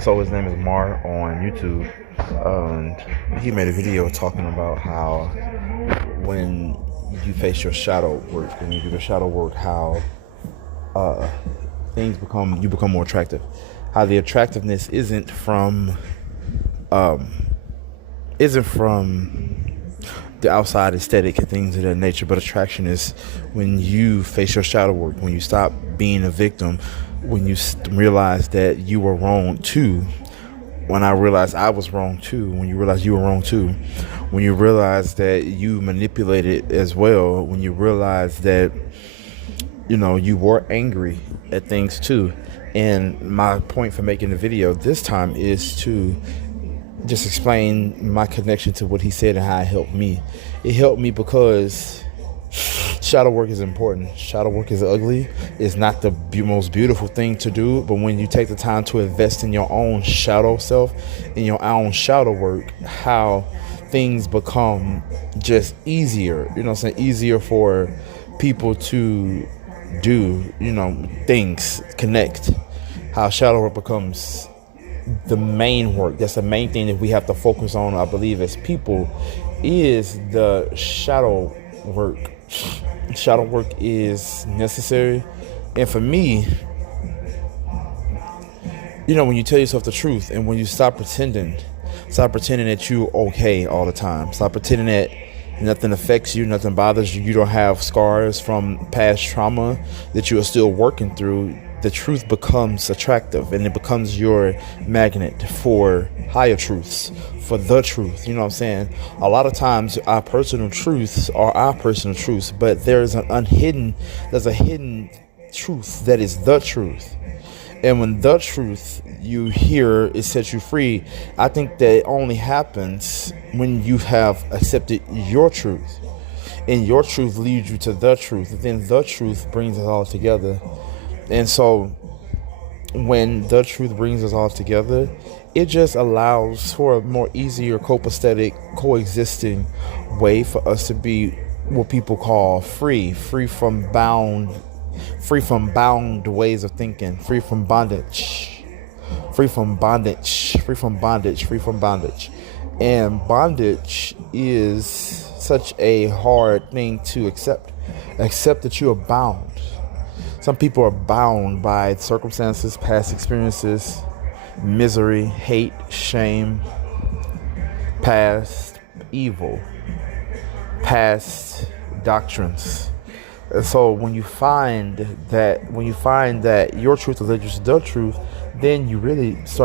So his name is Mar on YouTube. He made a video talking about how when you face your shadow work, when you do the shadow work, how uh, you become more attractive. How the attractiveness isn't from the outside aesthetic and things of that nature, but attraction is when you face your shadow work, when you stop being a victim, when you realize that you were wrong too. When I realized I was wrong too, when you realize you were wrong too, when you realize that you manipulated as well, when you realize that you were angry at things too. And my point for making the video this time is to just explain my connection to what he said and how it helped me. It helped me because shadow work is important. Shadow work is ugly. It's not the most beautiful thing to do, but when you take the time to invest in your own shadow self, in your own shadow work, how things become just easier. You know what I'm saying? Easier for people to do, things, connect. How shadow work becomes the main work. That's the main thing that we have to focus on, I believe, as people, is the shadow work. Shadow work is necessary. And for me, when you tell yourself the truth and when you stop pretending that you're okay all the time, stop pretending that nothing affects you, nothing bothers you, you don't have scars from past trauma that you are still working through, the truth becomes attractive and it becomes your magnet for higher truths, for the truth. You know what I'm saying? A lot of times our personal truths are our personal truths, but there's a hidden truth that is the truth. And when the truth you hear is set you free, I think that it only happens when you have accepted your truth. And your truth leads you to the truth. And then the truth brings us all together. And so when the truth brings us all together, it just allows for a more easier copacetic coexisting way for us to be what people call free from bound ways of thinking, free from bondage. And bondage is such a hard thing to accept that you are bound. Some people are bound by circumstances, past experiences, misery, hate, shame, past evil, past doctrines. And so when you find that your truth is the truth, then you really start